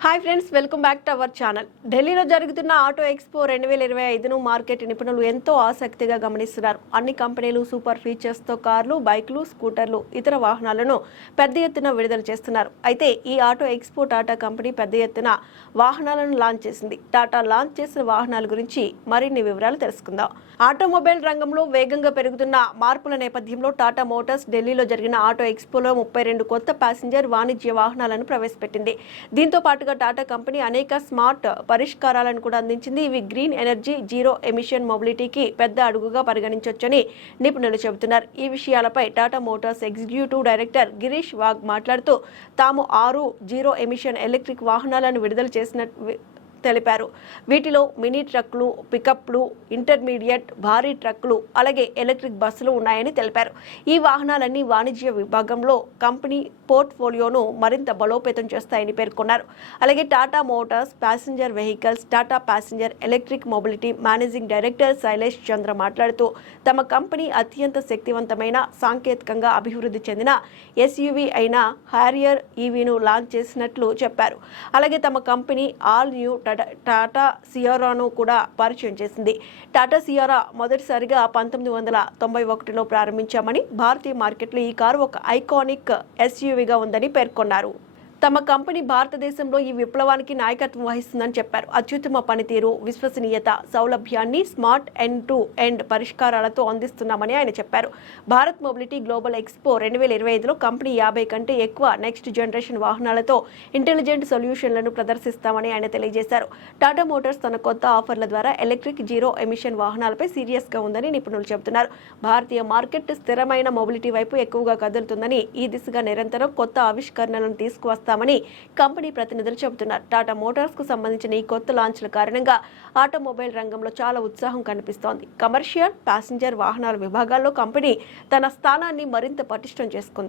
Hi friends welcome back to our channel ఢిల్లీలో జరుగుతున్న auto expo రెండు వేల ఇరవై ఐదును మార్కెట్ నిపుణులు ఎంతో ఆసక్తిగా గమనిస్తున్నారు. అన్ని కంపెనీలు సూపర్ ఫీచర్స్తో కార్లు బైక్లు స్కూటర్లు ఇతర వాహనాలను పెద్ద ఎత్తున విడుదల చేస్తున్నారు. అయితే ఈ ఆటో ఎక్స్పో టాటా కంపెనీ పెద్ద ఎత్తున వాహనాలను లాంచ్ చేసింది. టాటా లాంచ్ చేసిన వాహనాల గురించి మరిన్ని వివరాలు తెలుసుకుందాం. ఆటోమొబైల్ రంగంలో వేగంగా పెరుగుతున్న మార్పుల నేపథ్యంలో టాటా మోటార్స్ ఢిల్లీలో జరిగిన ఆటో ఎక్స్పోలో ముప్పై రెండు కొత్త ప్యాసింజర్ వాణిజ్య వాహనాలను ప్రవేశపెట్టింది. దీంతో పాటు పాటుగా టాటా కంపెనీ అనేక స్మార్ట్ పరిష్కారాలను కూడా అందించింది. ఇవి గ్రీన్ ఎనర్జీ జీరో ఎమిషన్ మొబిలిటీకి పెద్ద అడుగుగా పరిగణించవచ్చని నిపుణులు చెబుతున్నారు. ఈ విషయాలపై Tata Motors executive director Girish Wagh మాట్లాడుతూ తాము ఆరు జీరో ఎమిషన్ ఎలక్ట్రిక్ వాహనాలను విడుదల చేసిన తెలిపారు. వీటిలో మినీ ట్రక్లు పికప్లు ఇంటర్మీడియట్ భారీ ట్రక్లు అలాగే ఎలక్ట్రిక్ బస్సులు ఉన్నాయని తెలిపారు. ఈ వాహనాలన్నీ వాణిజ్య విభాగంలో కంపెనీ పోర్ట్ఫోలియోను మరింత బలోపేతం చేస్తాయని పేర్కొన్నారు. అలాగే Tata Motors passenger vehicles Tata passenger electric mobility managing director Shailesh Chandra మాట్లాడుతూ తమ కంపెనీ అత్యంత శక్తివంతమైన సాంకేతికంగా అభివృద్ధి చెందిన ఎస్యూవీ అయిన హారియర్ ఈవీను లాంచ్ చేసినట్లు చెప్పారు. అలాగే తమ company all new Tata Tata సియోరాను కూడా పరిచయం చేసింది. టాటా సియోరా మొదటిసారిగా పంతొమ్మిది వందల తొంభై ఒకటిలో ప్రారంభించామని భారతీయ మార్కెట్లో ఈ కారు ఒక ఐకానిక్ ఎస్యూవీగా ఉందని పేర్కొన్నారు. తమ కంపెనీ భారతదేశంలో ఈ విప్లవానికి నాయకత్వం వహిస్తుందని చెప్పారు. అత్యుత్తమ పనితీరు విశ్వసనీయత సౌలభ్యాన్ని స్మార్ట్ ఎండ్ టు ఎండ్ పరిష్కారాలతో అందిస్తున్నామని ఆయన చెప్పారు. భారత్ మొబిలిటీ గ్లోబల్ ఎక్స్పో రెండు వేల ఇరవై ఐదులో కంపెనీ యాభై కంటే ఎక్కువ నెక్స్ట్ జనరేషన్ వాహనాలతో ఇంటెలిజెంట్ సొల్యూషన్లను ప్రదర్శిస్తామని ఆయన తెలియజేశారు. టాటా మోటార్స్ తన కొత్త ఆఫర్ల ద్వారా ఎలక్ట్రిక్ జీరో ఎమిషన్ వాహనాలపై సీరియస్గా ఉందని నిపుణులు చెబుతున్నారు. భారతీయ మార్కెట్ స్థిరమైన మొబిలిటీ వైపు ఎక్కువగా కదులుతుందని ఈ దిశగా నిరంతరం కొత్త ఆవిష్కరణలను చేస్తామని కంపెనీ ప్రతినిధులు చెబుతున్నారు. టాటా మోటార్స్కు సంబంధించిన ఈ కొత్త లాంచ్ల కారణంగా ఆటోమొబైల్ రంగంలో చాలా ఉత్సాహం కనిపిస్తోంది. కమర్షియల్ ప్యాసింజర్ వాహనాల విభాగాల్లో కంపెనీ తన స్థానాన్ని మరింత పటిష్టం చేసుకుంది.